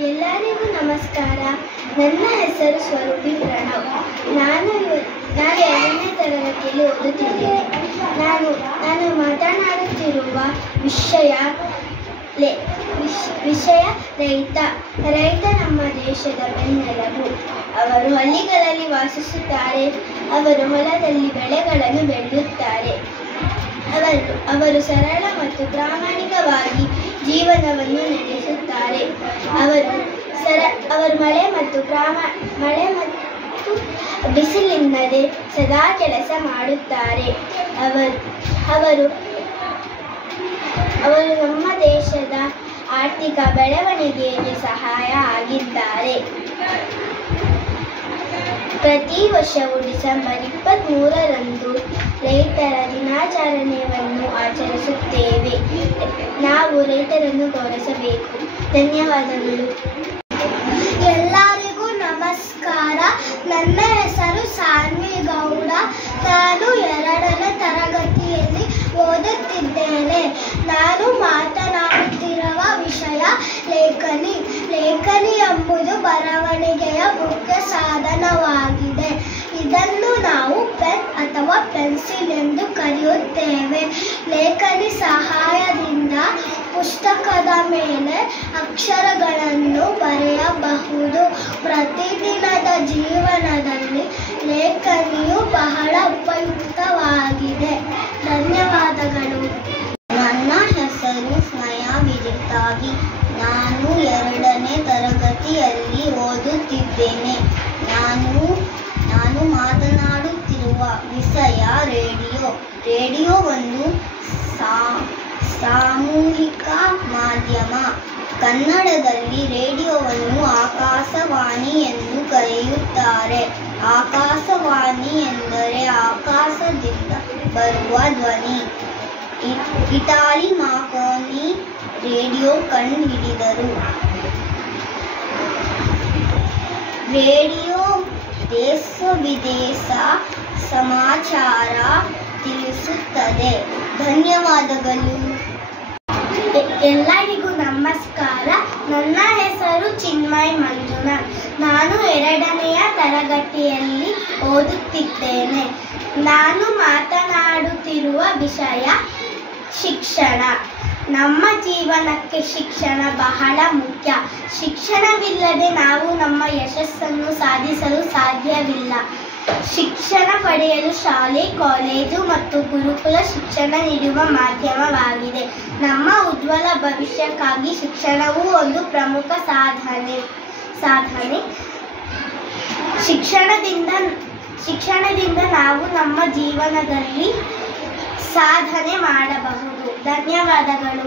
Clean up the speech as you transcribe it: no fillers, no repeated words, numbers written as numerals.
ಎಲ್ಲರಿಗೂ ನಮಸ್ಕಾರ. ನನ್ನ ಹೆಸರು ಸ್ವರೂಪಿ ಪ್ರಣವ್. ನಾನು 2ನೇ ತರಗತಿಯಲ್ಲಿ ಓದುತ್ತಿದ್ದೇನೆ. ನಾನು ಮಾತನಾಡುತ್ತಿರುವ ವಿಷಯ ರೈತ. ರೈತ ನಮ್ಮ ದೇಶದ ಬೆನ್ನೆಲುಬು. ಅವರು ಹಳ್ಳಿಗಳಲ್ಲಿ ವಾಸಿಸುತ್ತಾರೆ. ಅವರು ಹೊಲದಲ್ಲಿ ಬೆಳೆಗಳನ್ನು ಬೆಳೆಯುತ್ತಾರೆ. ಅವರು ಸರಳ ಮತ್ತು ಪ್ರಾಮಾಣಿಕವಾಗಿ ಜೀವನವನ್ನು ನಡೆಸುತ್ತಾರೆ. ಅವರು ಮಳೆ ಮತ್ತು ಬಿಸಿಲಿಲ್ಲದೆ ಸದಾ ಕೆಲಸ ಮಾಡುತ್ತಾರೆ. ಅವರು ನಮ್ಮ ದೇಶದ ಆರ್ಥಿಕ ಬೆಳವಣಿಗೆಗೆ ಸಹಾಯ ಆಗಿದ್ದಾರೆ. ಪ್ರತಿ ವರ್ಷವೂ ಡಿಸೆಂಬರ್ 23ರಂದು ರೈತರ ದಿನಾಚರಣೆಯನ್ನು ಆಚರಿಸುತ್ತೇವೆ. ನಾವು ರೈತರನ್ನು ಗೌರವಿಸಬೇಕು. ಧನ್ಯವಾದಗಳು. ಎಲ್ಲರಿಗೂ ನಮಸ್ಕಾರ. ನನ್ನ ಹೆಸರು ಸಾನ್ವಿ ಗೌಡ. ನಾನು 2ನೇ ತರಗತಿಯಲ್ಲಿ ಓದುತ್ತಿದ್ದೇನೆ. ನಾನು ಮಾತನಾಡುತ್ತಿರುವ ವಿಷಯ ಲೇಖನಿ. ಲೇಖನಿ ಎಂಬುದು ಬರವಣಿಗೆಯ ಮುಖ್ಯ ಸಾಧನವಾಗಿದೆ. ಇದನ್ನು ನಾವು ಪೆನ್ ಅಥವಾ ಪೆನ್ಸಿಲ್ ಎಂದು ಕರೆಯುತ್ತೇವೆ. ಲೇಖನಿ ಸಹಾಯದಿಂದ ಪುಸ್ತಕದ ಮೇಲೆ ಅಕ್ಷರಗಳನ್ನು ಬರೆಯಬಹುದು. ಪ್ರತಿದಿನದ ಜೀವನದಲ್ಲಿ ಲೇಖನಿಯು ಬಹಳ ಉಪಯುಕ್ತವಾಗಿದೆ. ಧನ್ಯವಾದಗಳು. ನನ್ನ ಹೆಸರು ಸ್ನೇಹಾ ವಿಜಿತಾಗಿ. ನಾನು 2ನೇ ತರಗತಿಯಲ್ಲಿ ಓದುತ್ತಿದ್ದೇನೆ. ನಾನು ಮಾತನಾಡುತ್ತಿರುವ ವಿಷಯ ರೇಡಿಯೋ. ರೇಡಿಯೋ ಒಂದು ಸಾಮೂಹಿಕ ಮಾಧ್ಯಮ. ಕನ್ನಡದಲ್ಲಿ ರೇಡಿಯೋವನ್ನು ಆಕಾಶವಾಣಿ ಎಂದು ಕರೆಯುತ್ತಾರೆ. ಆಕಾಶವಾಣಿ ಎಂದರೆ ಆಕಾಶದಿಂದ ಬರುವ ಧ್ವನಿ. ಇಟಾಲಿ ಮಾರ್ಕೋನಿ ರೇಡಿಯೋ ಕಂಡುಹಿಡಿದರು. ರೇಡಿಯೋ ದೇಶ ವಿದೇಶ ಸಮಾಚಾರ ತಿಳಿಸುತ್ತದೆ. ಧನ್ಯವಾದಗಳು. ಎಲ್ಲರಿಗೂ ನಮಸ್ಕಾರ. ನನ್ನ ಹೆಸರು ಚಿನ್ಮಯ್ ಮಂಜುನಾಥ್. ನಾನು 2ನೇ ತರಗತಿಯಲ್ಲಿ ಓದುತ್ತಿದ್ದೇನೆ. ನಾನು ಮಾತನಾಡುತ್ತಿರುವ ವಿಷಯ ಶಿಕ್ಷಣ. ನಮ್ಮ ಜೀವನಕ್ಕೆ ಶಿಕ್ಷಣ ಬಹಳ ಮುಖ್ಯ. ಶಿಕ್ಷಣವಿಲ್ಲದೆ ನಾವು ನಮ್ಮ ಯಶಸ್ಸನ್ನು ಸಾಧಿಸಲು ಸಾಧ್ಯವಿಲ್ಲ. ಶಿಕ್ಷಣ ಪಡೆಯಲು ಶಾಲೆ, ಕಾಲೇಜು ಮತ್ತು ಗುರುಕುಲ ಶಿಕ್ಷಣ ನೀಡುವ ಮಾಧ್ಯಮವಾಗಿದೆ. ನಮ್ಮ ಉಜ್ವಲ ಭವಿಷ್ಯಕ್ಕಾಗಿ ಶಿಕ್ಷಣವು ಒಂದು ಪ್ರಮುಖ ಸಾಧನೆ. ಶಿಕ್ಷಣದಿಂದ ನಾವು ನಮ್ಮ ಜೀವನದಲ್ಲಿ ಸಾಧನೆ ಮಾಡಬಹುದು. ಧನ್ಯವಾದಗಳು.